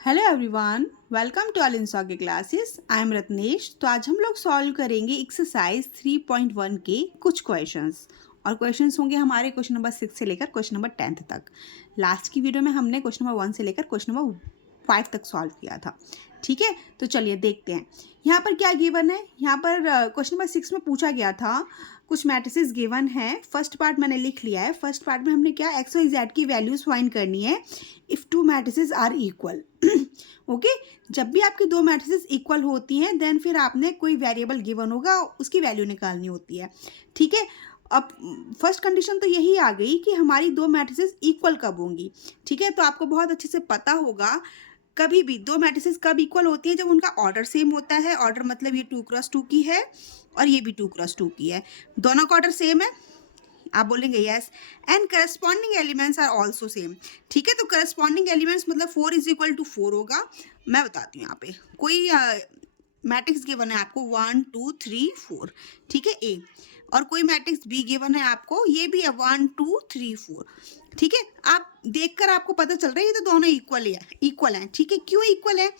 Hello everyone, welcome to अलिंसा के classes. I am Ratnesh. तो आज हम लोग सॉल्व करेंगे एक्सरसाइज 3.1 के कुछ क्वेश्चंस। और क्वेश्चंस होंगे हमारे क्वेश्चन नंबर 6 से लेकर क्वेश्चन नंबर 10 तक। लास्ट की वीडियो में हमने क्वेश्चन नंबर 1 से लेकर क्वेश्चन नंबर 5 तक सॉल्व किया था। ठीक है, तो चलिए देखते हैं यहाँ पर क्या गिवन है। यहाँ पर क्वेश्चन नंबर 6 में पूछा गया था, कुछ मैट्रिसेस गिवन है। फर्स्ट पार्ट मैंने लिख लिया है। फर्स्ट पार्ट में हमने क्या एक्स वाई जेड की वैल्यूज फाइंड करनी है if two matrices are equal. Okay, जब भी आपकी दो मैट्रिसेस इक्वल होती हैं देन फिर आपने कोई वेरिएबल गिवन होगा उसकी वैल्यू निकालनी होती है। ठीक है, अब फर्स्ट कंडीशन तो यही आ गई कि हमारी दो मैट्रिसेस इक्वल कब होंगी। ठीक है, तो आपको बहुत अच्छे से पता होगा कभी भी दो मैट्रिसेस कब इक्वल होती है, जब उनका ऑर्डर सेम होता है। ऑर्डर मतलब ये 2x2 की है और ये भी 2x2 की है, दोनों का ऑर्डर सेम है। आप बोलेंगे yes. And corresponding elements are also same. ठीक है, तो करस्पॉन्डिंग एलिमेंट्स मतलब 4 इज इक्वल टू 4 होगा। मैं बताती हूँ यहाँ पे कोई मैट्रिक्स गिवन है आपको 1 2 3 4। ठीक है, ए। और कोई मैट्रिक्स बी गिवन है आपको, ये भी है 1 2 3 4। ठीक है, आप देखकर आपको पता चल रहा है ये तो दोनों इक्वल हैं। ठीक है, क्यों इक्वल है?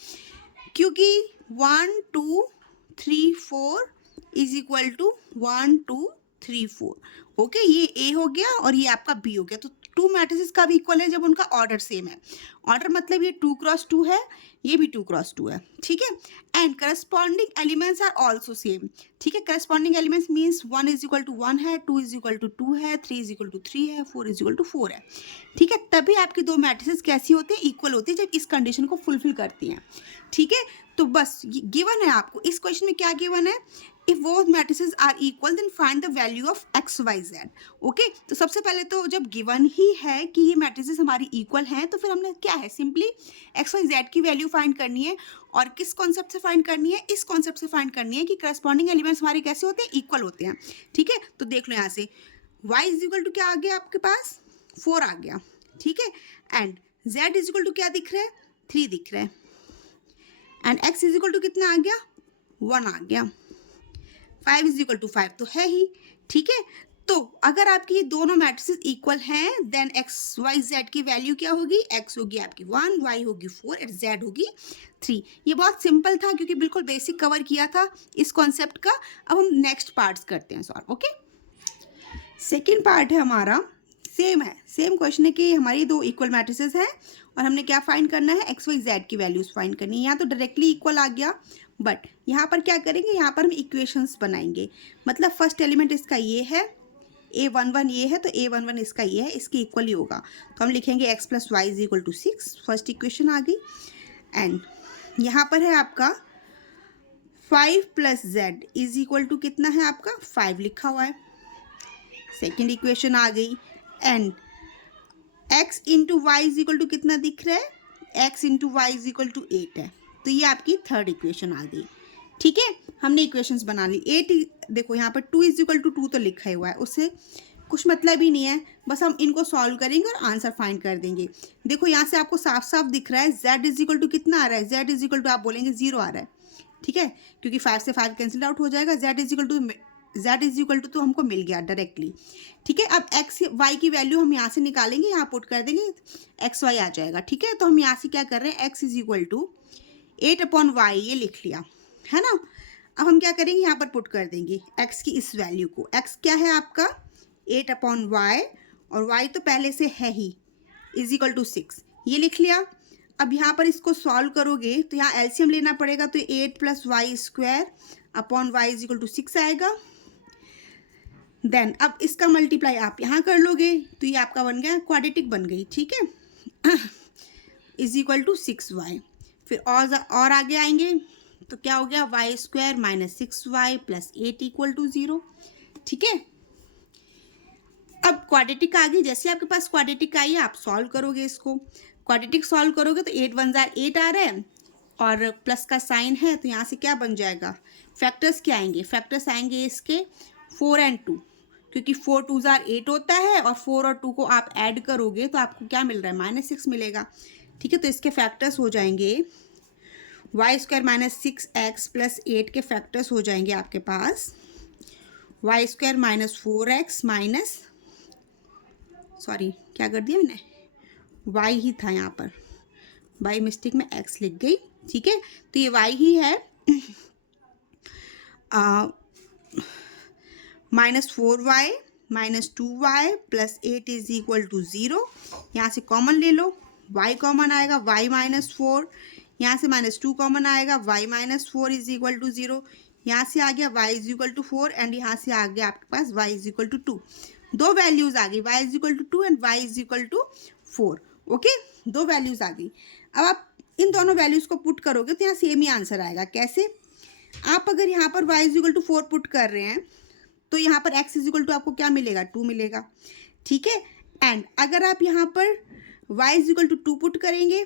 क्योंकि 1 2 3 4 इज इक्वल टू 1 2 3 4। ओके, ये ए हो गया और ये आपका बी हो गया। तो टू मैट्रिसेस का भी इक्वल है जब उनका ऑर्डर सेम है। ऑर्डर मतलब ये 2x2 है, ये भी 2x2 है। ठीक है, and corresponding elements are also same. ठीक है, corresponding elements means 1 is equal to 1 है, 2 इज इक्वल टू 2 है, 3 इज इक्वल टू 3 है, 4 इज इक्वल टू 4 है। ठीक है, तभी आपकी दो मैट्रिसेस कैसी होती है? इक्वल होती है, जब इस कंडीशन को फुलफिल करती हैं। ठीक है, तो बस गिवन है आपको इस क्वेश्चन में क्या गिवन है, if both matrices are equal then find the value of x y z. Okay, तो सबसे पहले तो जब गिवन ही है कि ये मैट्रिसेस हमारी इक्वल हैं तो फिर हमने क्या है, सिंपली एक्स वाई जेड की वैल्यू फाइंड करनी है। और किस कॉन्सेप्ट से फाइंड करनी है? इस कॉन्सेप्ट से फाइंड करनी है कि करस्पॉन्डिंग एलिमेंट्स हमारे कैसे होते हैं, इक्वल होते हैं। ठीक है, तो देख लो यहाँ से y इज इक्वल टू क्या आ गया आपके पास, 4 आ गया। ठीक है, and z is equal to क्या दिख रहा है, 3 दिख रहा है। And x is equal to कितना आ गया, 1 आ गया। 5 इज इक्वल टू 5 तो है ही। ठीक है, तो अगर आपकी ये दोनों मैट्रिसेस इक्वल हैं देन एक्स वाई जेड की वैल्यू क्या होगी, x होगी आपकी 1, y होगी 4 और z होगी 3। ये बहुत सिंपल था क्योंकि बिल्कुल बेसिक कवर किया था इस कॉन्सेप्ट का। अब हम नेक्स्ट पार्ट्स करते हैं सॉल्व। ओके, सेकेंड पार्ट है हमारा, सेम है, सेम क्वेश्चन है कि हमारी दो इक्वल मैट्रिसेस हैं और हमने क्या फाइंड करना है, एक्स वाई जेड की वैल्यूज फाइंड करनी है। यहाँ तो डायरेक्टली इक्वल आ गया, बट यहाँ पर क्या करेंगे, यहाँ पर हम इक्वेशंस बनाएंगे। मतलब फर्स्ट एलिमेंट इसका ये है, a11 ये है तो a11 इसका ये है, इसके इक्वल ही होगा। तो हम लिखेंगे x plus y is equal to 6। First equation आ गई। एंड यहाँ पर है आपका 5 plus z is equal to कितना है आपका, 5 लिखा हुआ है। सेकेंड इक्वेशन आ गई। And x into y is equal to कितना दिख रहा है, x into y is equal to 8 है। तो ये आपकी थर्ड इक्वेशन आ गई। ठीक है, हमने इक्वेशंस बना ली। 8 देखो यहाँ पर 2 इज इक्वल टू 2 तो लिखा हुआ है, उससे कुछ मतलब ही नहीं है। बस हम इनको सॉल्व करेंगे और आंसर फाइंड कर देंगे। देखो यहाँ से आपको साफ साफ दिख रहा है z इज इक्वल टू कितना आ रहा है, z इज इक्वल टू आप बोलेंगे 0 आ रहा है। ठीक है, क्योंकि 5 से 5 कैंसिल आउट हो जाएगा। z इज इक्वल टू तो हमको मिल गया डायरेक्टली। ठीक है, अब एक्स वाई की वैल्यू हम यहाँ से निकालेंगे, यहाँ पुट कर देंगे, एक्स वाई आ जाएगा। ठीक है, तो हम यहाँ से क्या कर रहे हैं, x is equal to 8/y ये लिख लिया है ना। अब हम क्या करेंगे, यहाँ पर पुट कर देंगे x की इस वैल्यू को। x क्या है आपका 8/y और y तो पहले से है ही, इज इक्वल टू 6 ये लिख लिया। अब यहाँ पर इसको सॉल्व करोगे तो यहाँ एलसीएम लेना पड़ेगा, तो 8 plus y square upon y is equal to 6 आएगा। देन अब इसका मल्टीप्लाई आप यहाँ कर लोगे तो ये आपका बन गया, क्वाड्रेटिक बन गई। ठीक है, इज इक्वल टू 6y। फिर और आगे आएंगे तो क्या हो गया, y square minus 6y plus 8 equal to 0। ठीक है, अब क्वाड्रेटिक आ गई। जैसे आपके पास क्वाड्रेटिक आई है आप सॉल्व करोगे इसको। क्वाड्रेटिक सॉल्व करोगे तो 8 1 8 आ रहा है और प्लस का साइन है तो यहाँ से क्या बन जाएगा, फैक्टर्स क्या आएंगे, फैक्टर्स आएंगे इसके 4 और 2, क्योंकि 4 2 8 होता है और 4 और 2 को आप ऐड करोगे तो आपको क्या मिल रहा है, -6 मिलेगा। ठीक है, तो इसके फैक्टर्स हो जाएंगे Y square minus 6x plus 8 के फैक्टर्स हो जाएंगे आपके पास y square minus 4x minus, sorry क्या कर दिया मैंने, y ही था यहाँ पर, बाई मिस्टेक में एक्स लिख गई, ठीक है। तो ये वाई ही है, -4y -2y plus 8 is equal to 0। यहाँ से कॉमन ले लो, y कॉमन आएगा, y -4, यहाँ से -2 कॉमन आएगा, y -4 इज इक्वल टू 0। यहाँ से आ गया y is equal to 4 and यहाँ से आ गया आपके पास y इज इक्वल टू 2। दो वैल्यूज आ गई, y is equal to 2 and y is equal to 4। Okay, दो वैल्यूज आ गई। अब आप इन दोनों वैल्यूज को पुट करोगे तो यहाँ सेम ही आंसर आएगा। कैसे? आप अगर यहाँ पर y is equal to 4 put कर रहे हैं तो यहाँ पर x इज इक्वल टू आपको क्या मिलेगा? 2 मिलेगा, ठीक है। एंड अगर आप यहाँ पर y is equal to 2 put करेंगे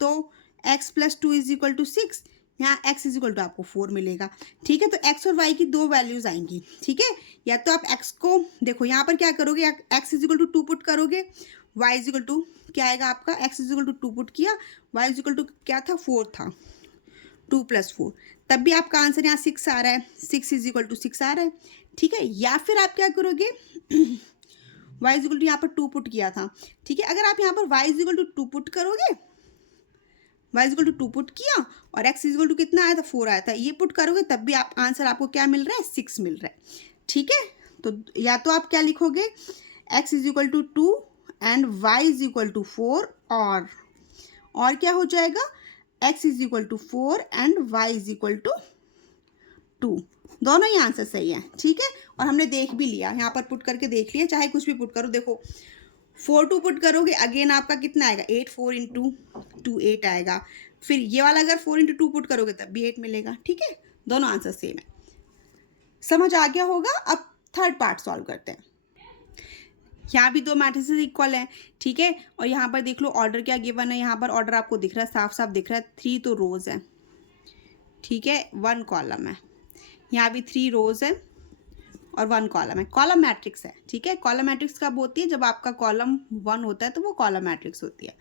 तो x plus 2 is equal to 6, यहाँ x इज इक्वल टू आपको 4 मिलेगा, ठीक है। तो x और y की दो वैल्यूज आएंगी, ठीक है। या तो आप x को देखो, यहाँ पर क्या करोगे, x is equal to 2 put करोगे, y इज इक्वल टू क्या आएगा आपका, x is equal to 2 put किया, y इज इक्वल टू क्या था, 4 था, 2 + 4, तब भी आपका आंसर यहाँ 6 आ रहा है, 6 इज इक्वल टू 6 आ रहा है, ठीक है। या फिर आप क्या करोगे, y इज इक्वल टू यहाँ पर 2 पुट किया था, ठीक है। अगर आप यहाँ पर y is equal to 2 put करोगे, y is equal to 2 put किया और x इज इक्वल टू कितना आया था, 4 आया था, ये पुट करोगे तब भी आप आंसर आपको क्या मिल रहा है, 6 मिल रहा है, ठीक है। तो या तो आप क्या लिखोगे, x is equal to 2 and y is equal to 4, और क्या हो जाएगा, x is equal to 4 and y is equal to 2। दोनों ही आंसर सही है, ठीक है। और हमने देख भी लिया, यहाँ पर पुट करके देख लिया, चाहे कुछ भी पुट करो। देखो 4 2 पुट करोगे, अगेन आपका कितना आएगा, 8 4 इंटू 2 8 आएगा। फिर ये वाला अगर 4 इंटू 2 पुट करोगे तब भी 8 मिलेगा, ठीक है। दोनों आंसर सेम है, समझ आ गया होगा। अब थर्ड पार्ट सॉल्व करते हैं। यहाँ भी दो मैट्रिसेस इक्वल हैं, ठीक है। और यहाँ पर देख लो ऑर्डर क्या गिवन है, यहाँ पर ऑर्डर आपको दिख रहा है, साफ साफ दिख रहा है, 3 तो रोज है, ठीक है, 1 कॉलम है। यहाँ भी 3 रोज है और 1 कॉलम है, कॉलम मैट्रिक्स है, ठीक है। कॉलम मैट्रिक्स कब होती है, जब आपका कॉलम 1 होता है तो वो कॉलम मैट्रिक्स होती है,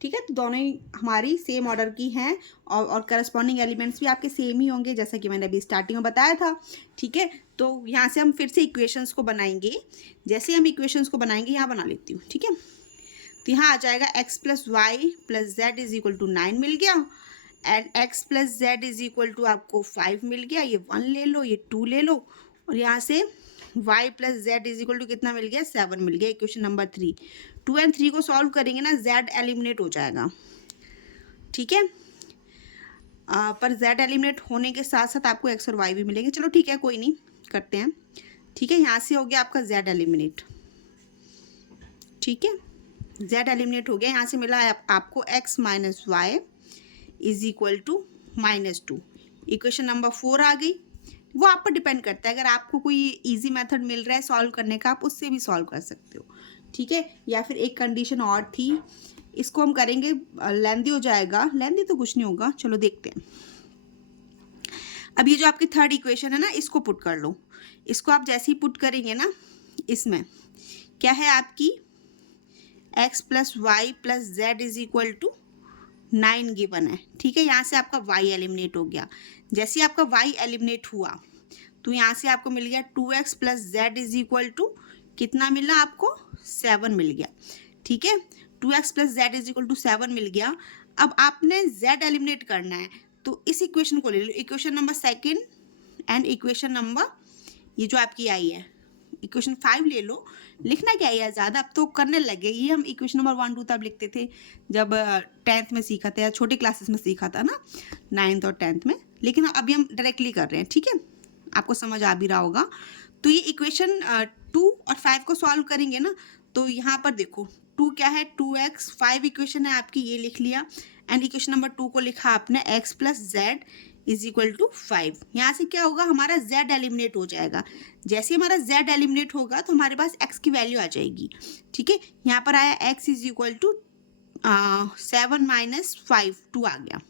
ठीक है। तो दोनों ही हमारी सेम ऑर्डर की हैं और करस्पॉन्डिंग एलिमेंट्स भी आपके सेम ही होंगे, जैसा कि मैंने अभी स्टार्टिंग में बताया था, ठीक है। तो यहाँ से हम फिर से इक्वेशंस को बनाएंगे। जैसे हम इक्वेशंस को बनाएंगे, यहाँ बना लेती हूँ, ठीक है। तो यहाँ आ जाएगा x plus y plus z is equal to 9 मिल गया, and x plus z is equal to आपको 5 मिल गया। ये 1 ले लो, ये 2 ले लो, और यहाँ से y plus z is equal to कितना मिल गया, 7 मिल गया। इक्वेशन नंबर 3, 2 और 3 को सॉल्व करेंगे ना, z एलिमिनेट हो जाएगा, ठीक है। पर z एलिमिनेट होने के साथ साथ आपको x और y भी मिलेंगे। चलो ठीक है, कोई नहीं, करते हैं, ठीक है। यहाँ से हो गया आपका z एलिमिनेट, ठीक है, z एलिमिनेट हो गया। यहाँ से मिला है आपको x minus y is equal to -2। Equation number 4 आ गई। वो आप पर डिपेंड करता है, अगर आपको कोई इजी मेथड मिल रहा है सॉल्व करने का, आप उससे भी सॉल्व कर सकते हो, ठीक है। या फिर एक कंडीशन और थी, इसको हम करेंगे, लेंदी हो जाएगा, लेंदी तो कुछ नहीं होगा, चलो देखते हैं। अब ये जो आपकी थर्ड इक्वेशन है ना, इसको पुट कर लो। इसको आप जैसे ही पुट करेंगे ना, इसमें क्या है आपकी x plus y plus z is equal to 9 given है, ठीक है। यहाँ से आपका y एलिमिनेट हो गया। जैसे ही आपका y एलिमिनेट हुआ तो यहाँ से आपको मिल गया 2x plus z is equal to कितना मिला आपको, 7 मिल गया, ठीक है। 2x plus z is equal to 7 मिल गया। अब आपने z एलिमिनेट करना है, तो इस इक्वेशन को ले लो, equation number 2 and equation number ये जो आपकी आई है इक्वेशन 5 ले लो। लिखना क्या है ज़्यादा, अब तो करने लगे। ये हम इक्वेशन नंबर 1 2 तब लिखते थे जब 10th में सीखा था या छोटे क्लासेस में सीखा था ना, 9th और 10th में, लेकिन अभी हम डायरेक्टली कर रहे हैं, ठीक है। आपको समझ आ भी रहा होगा। तो ये इक्वेशन 2 और 5 को सॉल्व करेंगे ना, तो यहाँ पर देखो 2 क्या है, 2x, 5 इक्वेशन है आपकी, ये लिख लिया, एंड इक्वेशन नंबर 2 को लिखा आपने x plus z is equal to 5। यहाँ से क्या होगा, हमारा z एलिमिनेट हो जाएगा। जैसे हमारा z एलिमिनेट होगा तो हमारे पास x की वैल्यू आ जाएगी, ठीक है। यहाँ पर आया x is equal to 7 minus 5, 2 आ गया।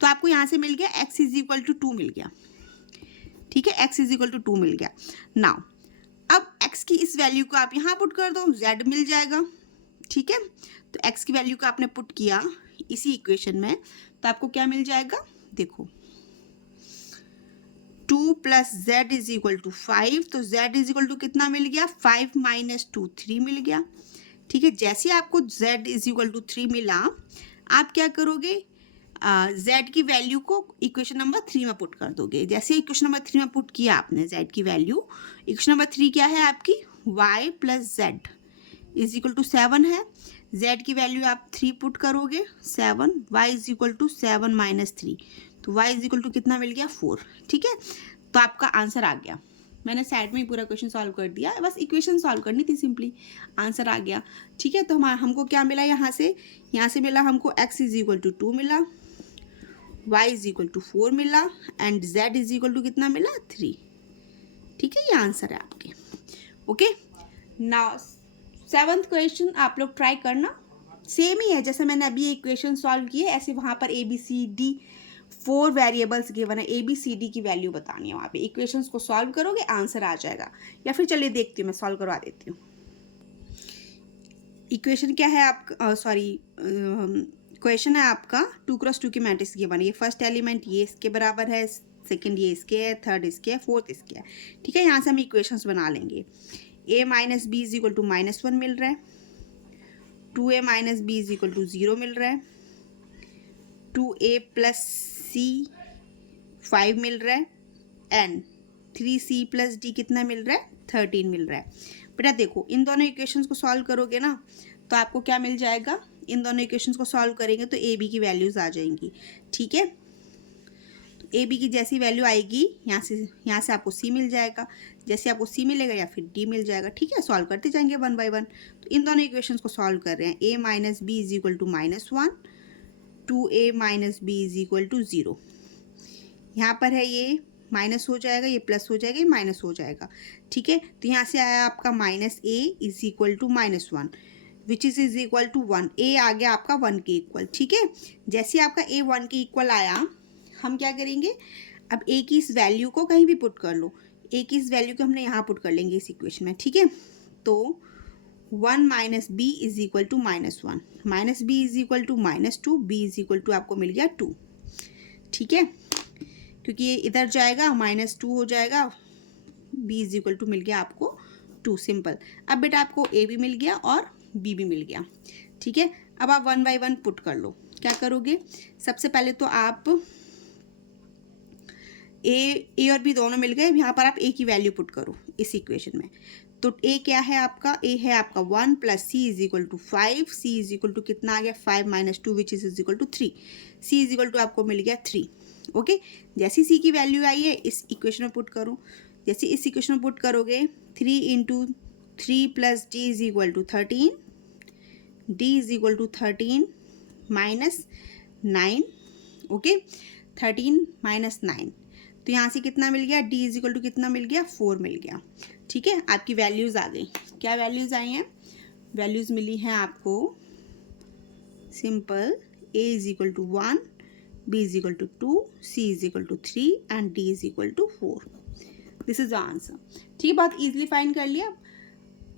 तो आपको यहाँ से मिल गया x इज इक्वल टू 2 मिल गया, ठीक है, x इज इक्वल टू 2 मिल गया। नाउ अब x की इस वैल्यू को आप यहाँ पुट कर दो, z मिल जाएगा, ठीक है। तो x की वैल्यू को आपने पुट किया इसी इक्वेशन में, तो आपको क्या मिल जाएगा, देखो 2 plus z is equal to 5, तो z इज इक्वल टू कितना मिल गया, 5 माइनस 2 3 मिल गया, ठीक है। जैसे आपको z इज इक्वल टू 3 मिला, आप क्या करोगे, z की वैल्यू को इक्वेशन नंबर 3 में पुट कर दोगे। जैसे इक्वेशन नंबर 3 में पुट किया आपने z की वैल्यू, इक्वेशन नंबर 3 क्या है आपकी, y plus z is equal to 7 है। z की वैल्यू आप 3 पुट करोगे, 7, y is equal to 7 minus 3, तो y इज इक्वल टू कितना मिल गया, 4। ठीक है, तो आपका आंसर आ गया। मैंने साइड में ही पूरा क्वेश्चन सॉल्व कर दिया, बस इक्वेशन सॉल्व करनी थी सिंपली, आंसर आ गया। ठीक है, तो हमको क्या मिला यहाँ से मिला हमको x इज इक्वल टू 2 मिला, y इज इक्वल टू 4 मिला and z is equal to कितना मिला, 3। ठीक है, ये आंसर है आपके। ओके, नाउ 7th क्वेश्चन आप लोग ट्राई करना, सेम ही है जैसे मैंने अभी इक्वेशन सॉल्व किए, ऐसे वहाँ पर ABCD 4 वेरिएबल्स गिवन है, ABCD की वैल्यू बतानी है वहाँ पे। इक्वेशंस को सॉल्व करोगे आंसर आ जाएगा, या फिर चलिए देखती हूँ, मैं सॉल्व करवा देती हूँ। इक्वेशन क्या है आपका, क्वेश्चन है आपका 2 क्रॉस 2 की मैट्रिक्स गिवन है। ये फर्स्ट एलिमेंट ये इसके बराबर है, सेकंड ये इसके है, थर्ड इसके है, फोर्थ इसके है। ठीक है, यहाँ से हम इक्वेशंस बना लेंगे। a minus b is equal to -1 मिल रहा है, 2a minus b is equal to 0 मिल रहा है, 2a प्लस सी 5 मिल रहा है एंड 3c प्लस डी कितना मिल रहा है, 13 मिल रहा है। बेटा देखो, इन दोनों इक्वेशंस को सॉल्व करोगे ना तो आपको क्या मिल जाएगा, इन दोनों इक्वेशंस को सॉल्व करेंगे तो ए बी की वैल्यूज़ आ जाएंगी। ठीक है, तो ए बी की जैसी वैल्यू आएगी यहाँ से आपको सी मिल जाएगा, जैसे आपको सी मिलेगा या फिर डी मिल जाएगा। ठीक है, सॉल्व करते जाएंगे 1 बाय 1। तो इन दोनों इक्वेशंस को सॉल्व कर रहे हैं। a minus b is equal to -1, 2a minus b is equal to 0। यहाँ पर है ये माइनस हो जाएगा, ये प्लस हो जाएगा, ये माइनस हो जाएगा। ठीक है, तो यहाँ से आया आपका -a is equal to -1 which is equal to 1। a आ गया आपका 1 के इक्वल। ठीक है, जैसे आपका a 1 के इक्वल आया, हम क्या करेंगे, अब a की इस वैल्यू को कहीं भी पुट कर लो, a की इस वैल्यू को हमने यहाँ पुट कर लेंगे इस इक्वेशन में। ठीक है, तो 1 minus b is equal to -1, minus b is equal to -2, b is equal to आपको मिल गया 2। ठीक है, क्योंकि ये इधर जाएगा -2 हो जाएगा, b इज इक्वल टू मिल गया आपको 2, सिंपल। अब बेटा आपको a भी मिल गया और b भी मिल गया। ठीक है, अब आप 1 बाय 1 पुट कर लो। क्या करोगे, सबसे पहले तो आप a और b दोनों मिल गए, यहाँ पर आप a की वैल्यू पुट करो इस इक्वेशन में। तो a क्या है आपका, a है आपका 1 plus c is equal to 5, c is equal to कितना आ गया, 5 minus 2 which is equal to 3, c is equal to आपको मिल गया 3। ओके, जैसी c की वैल्यू आई है इस इक्वेशन में पुट करो। जैसे इस इक्वेशन में पुट करोगे, 3 into 3 plus d is equal to 13, d is equal to 13 minus 9। Okay, 13 minus 9, तो यहाँ से कितना मिल गया, d इज इक्वल टू कितना मिल गया, 4 मिल गया। ठीक है, आपकी वैल्यूज़ आ गई। क्या वैल्यूज़ आई हैं, वैल्यूज़ मिली हैं आपको simple, a is equal to 1, b is equal to 2, c is equal to 3 and d is equal to 4। This is the answer. ठीक है, बहुत ईजिली फाइंड कर लिया।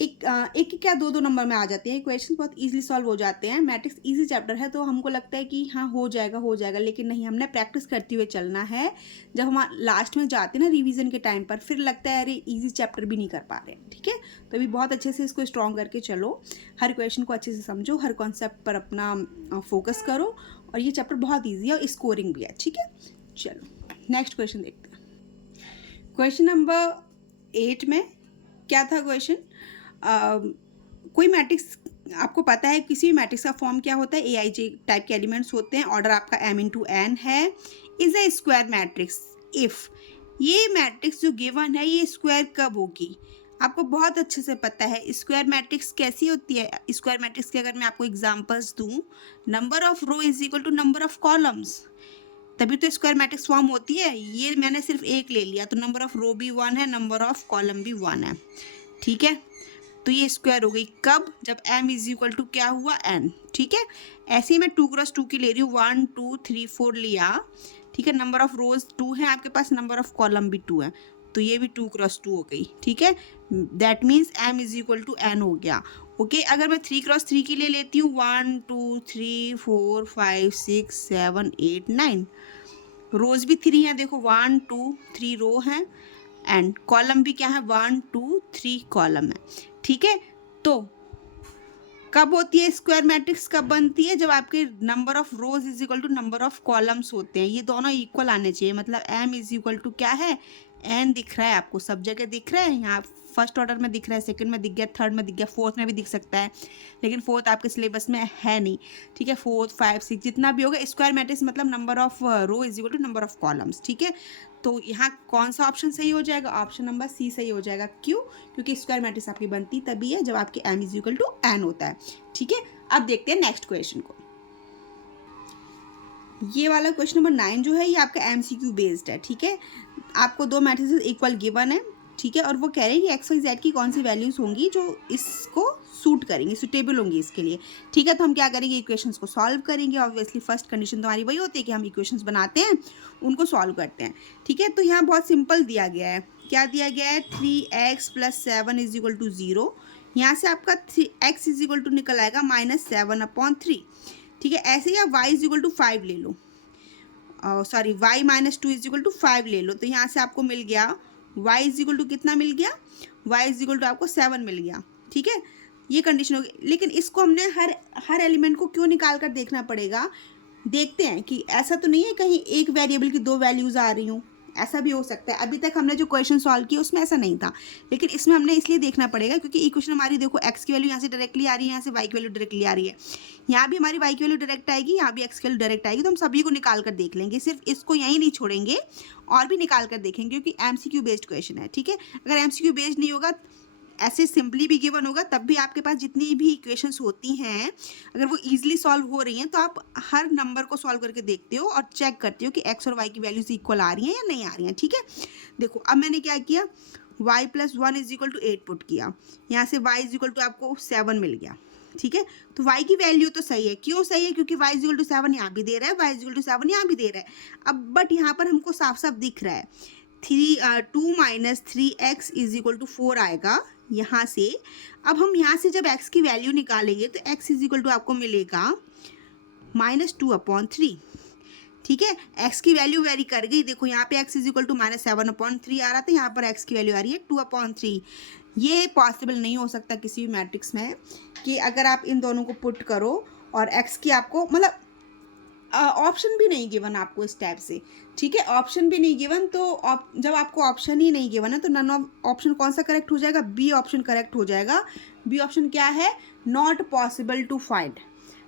एक क्या दो नंबर में आ जाते हैं क्वेश्चन, बहुत इजीली सॉल्व हो जाते हैं। मैट्रिक्स इजी चैप्टर है तो हमको लगता है कि हाँ हो जाएगा, लेकिन नहीं, हमने प्रैक्टिस करते हुए चलना है। जब हम लास्ट में जाते हैं ना रिवीजन के टाइम पर, फिर लगता है अरे इजी चैप्टर भी नहीं कर पा रहे। ठीक है, तो अभी बहुत अच्छे से इसको स्ट्रॉन्ग करके चलो, हर क्वेश्चन को अच्छे से समझो, हर कॉन्सेप्ट पर अपना फोकस करो, और ये चैप्टर बहुत ईजी है और स्कोरिंग भी है। ठीक है, चलो नेक्स्ट क्वेश्चन देखते हैं। क्वेश्चन नंबर 8 में क्या था क्वेश्चन, कोई मैट्रिक्स, आपको पता है किसी भी मैट्रिक्स का फॉर्म क्या होता है, AIJ टाइप के एलिमेंट्स होते हैं, ऑर्डर आपका m इंटू n है, is a square matrix if, ये मैट्रिक्स जो गिवन है ये स्क्वायर कब होगी, आपको बहुत अच्छे से पता है। स्क्वायर मैट्रिक्स कैसी होती है, स्क्वायर मैट्रिक्स के अगर मैं आपको एग्जांपल्स दूं, number of row is equal to number of columns, तभी तो स्क्वायर मैट्रिक्स फॉर्म होती है। ये मैंने सिर्फ एक ले लिया तो नंबर ऑफ रो भी 1 है, नंबर ऑफ कॉलम भी 1 है। ठीक है, तो ये स्क्वायर हो गई कब, जब m इज इक्वल टू क्या हुआ, n। ठीक है, ऐसे ही मैं 2 क्रॉस 2 की ले रही हूँ, 1 2 3 4 लिया। ठीक है, नंबर ऑफ रोज 2 है आपके पास, नंबर ऑफ कॉलम भी 2 है, तो ये भी 2 क्रॉस 2 हो गई। ठीक है, that means m is equal to n हो गया। ओके, अगर मैं 3 क्रॉस 3 की ले लेती हूँ, 1 2 3 4 5 6 7 8 9, रोज भी 3 है, देखो 1 2 3 रो हैं एंड कॉलम भी क्या है, 1 2 3 कॉलम है। ठीक है, तो कब होती है स्क्वायर मैट्रिक्स, कब बनती है? जब आपके number of rows is equal to number of columns होते हैं, ये दोनों इक्वल आने चाहिए। मतलब m इज इक्वल टू क्या है, n दिख रहा है आपको, सब जगह दिख रहा है, यहाँ फर्स्ट ऑर्डर में दिख रहा है, सेकंड में दिख गया, थर्ड में दिख गया, फोर्थ में भी दिख सकता है, लेकिन फोर्थ आपके सिलेबस में है नहीं, ठीक है। फोर्थ, 5, 6 जितना भी होगा, स्क्वायर मैट्रिक्स मतलब number of row is equal to number of columns, ठीक है। तो यहाँ कौन सा ऑप्शन सही हो जाएगा? ऑप्शन नंबर सी सही हो जाएगा। क्यों? क्योंकि स्क्वायर मैट्रिक्स आपकी बनती तभी है जब आपके m is equal to n होता है, ठीक है। अब देखते हैं नेक्स्ट क्वेश्चन को। ये वाला क्वेश्चन नंबर 9 जो है ये आपका MCQ बेस्ड है, ठीक है। आपको दो मैट्रिसेस इक्वल गिवन है, ठीक है, और वो कह रहे हैं कि एक्स वाई जेड की कौन सी वैल्यूज होंगी जो इसको सूट करेंगी, सुटेबल होंगी इसके लिए, ठीक है। तो हम क्या करेंगे, इक्वेशंस को सॉल्व करेंगे। ऑब्वियसली फर्स्ट कंडीशन तो हमारी वही होती है कि हम इक्वेशंस बनाते हैं, उनको सॉल्व करते हैं, ठीक है। तो यहाँ बहुत सिंपल दिया गया है, क्या दिया गया है, 3x + 7 इज इक्वल टू 0। यहाँ से आपका x इज इक्वल टू निकल आएगा -7/3, ठीक है। ऐसे ही आप y इज इक्वल टू 5 ले लो, sorry y - 2 is equal to 5 ले लो। तो यहाँ से आपको मिल गया y इज इक्वल टू कितना मिल गया, y इज इक्वल टू आपको 7 मिल गया, ठीक है। ये कंडीशन होगी, लेकिन इसको हमने हर एलिमेंट को क्यों निकाल कर देखना पड़ेगा। देखते हैं कि ऐसा तो नहीं है कहीं एक वेरिएबल की दो वैल्यूज आ रही हूँ, ऐसा भी हो सकता है। अभी तक हमने जो क्वेश्चन सॉल्व किया उसमें ऐसा नहीं था, लेकिन इसमें हमने इसलिए देखना पड़ेगा क्योंकि इक्वेशन हमारी देखो x की वैल्यू यहाँ से डायरेक्टली आ रही है, यहाँ से y की वैल्यू डायरेक्टली आ रही है, यहाँ भी हमारी y की वैल्यू डायरेक्ट आएगी, यहाँ भी x की वैल्यू डायरेक्ट आएगी। तो हम सभी को निकाल कर देख लेंगे, सिर्फ इसको यहीं नहीं छोड़ेंगे और भी निकाल कर देखेंगे, क्योंकि MCQ बेस्ड क्वेश्चन है, ठीक है। अगर MCQ बेस्ड नहीं होगा, ऐसे सिंपली भी गिवन होगा, तब भी आपके पास जितनी भी इक्वेशंस होती हैं अगर वो इजीली सॉल्व हो रही हैं तो आप हर नंबर को सॉल्व करके देखते हो और चेक करते हो कि x और y की वैल्यूज इक्वल आ रही हैं या नहीं आ रही हैं, ठीक है। देखो अब मैंने क्या किया, y + 1 is equal to 8 put किया, यहाँ से y इज इक्वल टू आपको 7 मिल गया, ठीक है। तो y की वैल्यू तो सही है, क्यों सही है, क्योंकि y इज इक्वल टू 7 यहाँ भी दे रहा है, y इज इक्वल टू 7 यहाँ भी दे रहा है। अब बट यहाँ पर हमको साफ साफ दिख रहा है 2 - 3x इज इक्वल टू 4 आएगा यहाँ से। अब हम यहाँ से जब x की वैल्यू निकालेंगे तो x इज इक्वल टू आपको मिलेगा -2/3, ठीक है। x की वैल्यू वेरी कर गई, देखो यहाँ पे x इज इक्वल टू -7/3 आ रहा था, यहाँ पर x की वैल्यू आ रही है 2/3। ये पॉसिबल नहीं हो सकता किसी भी मैट्रिक्स में कि अगर आप इन दोनों को पुट करो और x की आपको मतलब ऑप्शन भी नहीं गिवन आपको इस टाइप से, ठीक है। ऑप्शन भी नहीं गिवन, तो जब आपको ऑप्शन ही नहीं गिवन है तो नन ऑफ ऑप्शन कौन सा करेक्ट हो जाएगा, बी ऑप्शन करेक्ट हो जाएगा। बी ऑप्शन क्या है, not possible to find.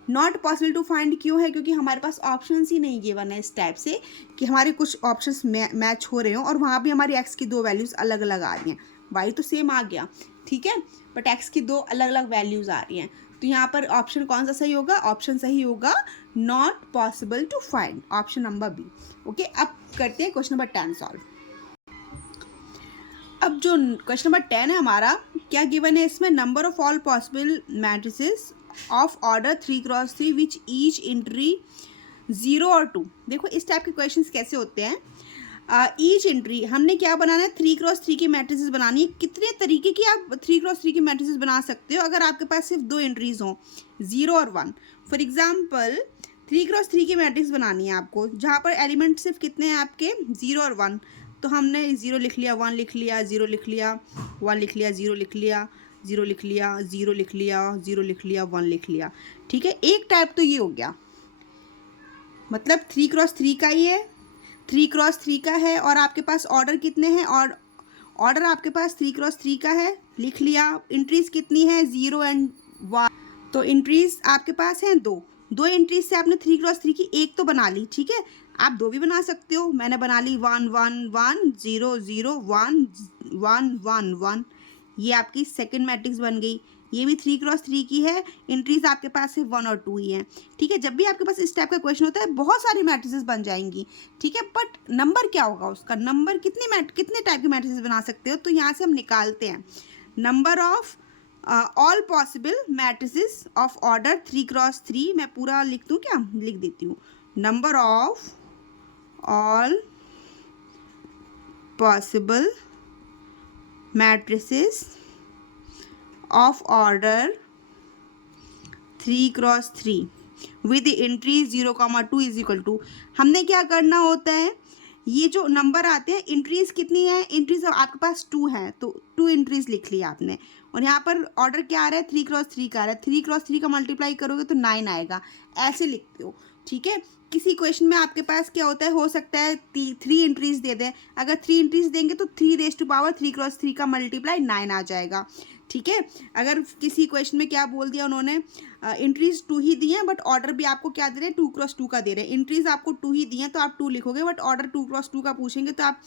Not possible to find क्यों है, क्योंकि हमारे पास ऑप्शंस ही नहीं गिवन है इस टाइप से कि हमारे कुछ ऑप्शंस मैच हो रहे हो और वहाँ भी हमारी एक्स की दो वैल्यूज़ अलग अलग आ रही हैं, वाई तो सेम आ गया, ठीक है, बट एक्स की दो अलग अलग वैल्यूज़ आ रही हैं। तो यहाँ पर ऑप्शन कौन सा सही होगा, ऑप्शन सही होगा not possible to find, option number B. Okay, अब करते हैं क्वेश्चन नंबर 10 सॉल्व। अब जो क्वेश्चन नंबर 10 है हमारा, क्या गिवन है इसमें, number of all possible matrices of order 3x3 which each entry 0 और 2। देखो इस टाइप के क्वेश्चंस कैसे होते हैं, ईच एंट्री हमने क्या बनाना है, 3x3 की मैट्रिसेस बनानी है। कितने तरीके की आप 3x3 की मैट्रिसेस बना सकते हो अगर आपके पास सिर्फ दो एंट्रीज हों, 0 और 1। फॉर एग्जांपल 3x3 की मैट्रिक्स बनानी है आपको, जहाँ पर एलिमेंट सिर्फ कितने हैं आपके, 0 और 1। तो हमने 0 लिख लिया, 1 लिख लिया, 0 लिख लिया, 1 लिख लिया, 0 लिख लिया, 0 लिख लिया, 0 लिख लिया, 0 लिख लिया, 1 लिख लिया, ठीक है। एक टाइप तो ये हो गया, मतलब 3x3 का ही है, 3x3 का है और आपके पास ऑर्डर कितने हैं, और ऑर्डर आपके पास 3x3 का है, लिख लिया। एंट्रीज कितनी है, 0 एंड 1, तो एंट्रीज आपके पास हैं दो एंट्रीज से आपने 3x3 की एक तो बना ली, ठीक है। आप दो भी बना सकते हो, मैंने बना ली 1 1 1 0 0 1 1 1 1, ये आपकी सेकंड मैट्रिक्स बन गई। ये भी 3x3 की है, एंट्रीज आपके पास सिर्फ 1 और 2 ही हैं, ठीक है। जब भी आपके पास इस टाइप का क्वेश्चन होता है बहुत सारी मैट्रिसेस बन जाएंगी, ठीक है, बट नंबर क्या होगा उसका, नंबर कितने टाइप की मैट्रिसेस बना सकते हो, तो यहाँ से हम निकालते हैं number of all possible matrices of order 3x3। मैं पूरा लिख दूँ क्या, लिख देती हूँ, number of all possible matrices of order 3x3 with entry 0, 2 is equal to. हमने क्या करना होता है, ये जो नंबर आते हैं, एंट्रीज कितनी है, एंट्रीज आपके पास 2 है, तो 2 एंट्रीज लिख लिया आपने। और यहाँ पर ऑर्डर क्या आ रहा है, 3x3 का आ रहा है, 3x3 का मल्टीप्लाई करोगे तो 9 आएगा, ऐसे लिखते हो, ठीक है। किसी क्वेश्चन में आपके पास क्या होता है, हो सकता है 3 एंट्रीज दे दें, अगर 3 एंट्रीज देंगे तो 3 का मल्टीप्लाई 9 आ जाएगा, ठीक है। अगर किसी क्वेश्चन में क्या बोल दिया उन्होंने, एंट्रीज 2 ही दी हैं बट ऑर्डर भी आपको क्या दे रहे हैं, 2x2 का दे रहे हैं। एंट्रीज आपको 2 ही दी हैं तो आप 2 लिखोगे, बट ऑर्डर 2x2 का पूछेंगे तो आप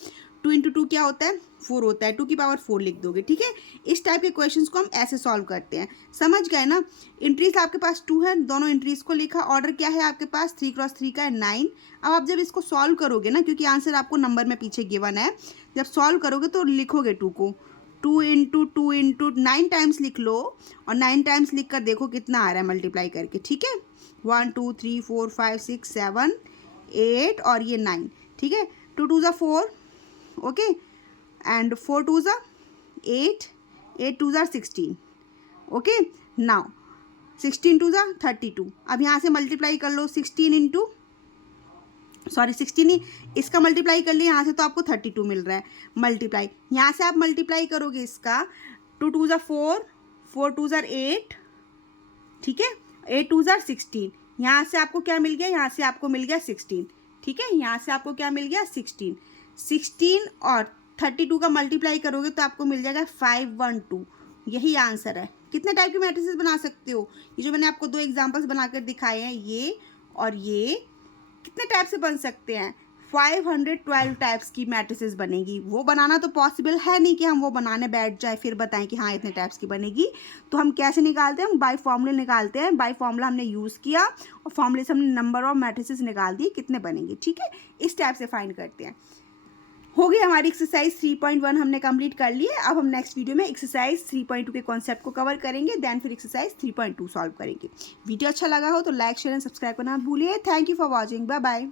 2 इंटू 2 क्या होता है, 4 होता है, 2 की पावर 4 लिख दोगे, ठीक है। इस टाइप के क्वेश्चंस को हम ऐसे सॉल्व करते हैं, समझ गए ना। एंट्रीज आपके पास 2 है, दोनों एंट्रीज को लिखा, ऑर्डर क्या है आपके पास 3x3 का है 9। अब आप जब इसको सॉल्व करोगे ना, क्योंकि आंसर आपको नंबर में पीछे गिवन है, जब सॉल्व करोगे तो लिखोगे 2 को, 2 इंटू 9 टाइम्स लिख लो, और 9 टाइम्स लिख कर देखो कितना आ रहा है मल्टीप्लाई करके, ठीक है। 1 2 3 4 5 6 7 8 और ये 9, ठीक है। 2 2 ज़ा 4, ओके, एंड 4 2 ज़ा 8, 8 2 ज़ा 16, ओके। नाउ 16 2 ज़ा 32। अब यहाँ से मल्टीप्लाई कर लो, 16 इंटू, सॉरी 16 ही, इसका मल्टीप्लाई कर लिया यहाँ से तो आपको 32 मिल रहा है मल्टीप्लाई। यहाँ से आप मल्टीप्लाई करोगे इसका, 2 2 ज़ा 4, 4 2 ज़ा 8, ठीक है, 8 2 ज़ा 16। यहाँ से आपको क्या मिल गया, यहाँ से आपको मिल गया 16, ठीक है। यहाँ से आपको क्या मिल गया 16, 16 और 32 का मल्टीप्लाई करोगे तो आपको मिल जाएगा 512। यही आंसर है। कितने टाइप के मैट्रिसेस बना सकते हो, ये जो मैंने आपको 2 एग्जाम्पल्स बनाकर दिखाए हैं, ये और ये, कितने टाइप से बन सकते हैं, 512 टाइप्स की मैट्रिसेस बनेगी। वो बनाना तो पॉसिबल है नहीं कि हम वो बनाने बैठ जाए फिर बताएं कि हाँ इतने टाइप्स की बनेगी। तो हम कैसे निकालते हैं, हम बाय फॉर्मूले निकालते हैं, बाय फॉर्मूला हमने यूज़ किया और फॉर्मूले से हमने नंबर ऑफ मैट्रिसेस निकाल दिए कितने बनेंगे, ठीक है। इस टाइप से फाइंड करते हैं। हो गई हमारी एक्सरसाइज 3.1 हमने कंप्लीट कर ली है। अब हम नेक्स्ट वीडियो में एक्सरसाइज 3.2 के कॉन्सेप्ट को कवर करेंगे, देन फिर एक्सरसाइज 3.2 सॉल्व करेंगे। वीडियो अच्छा लगा हो तो लाइक शेयर एंड सब्सक्राइब करना मत भूलिए। Thank you for watching, bye bye.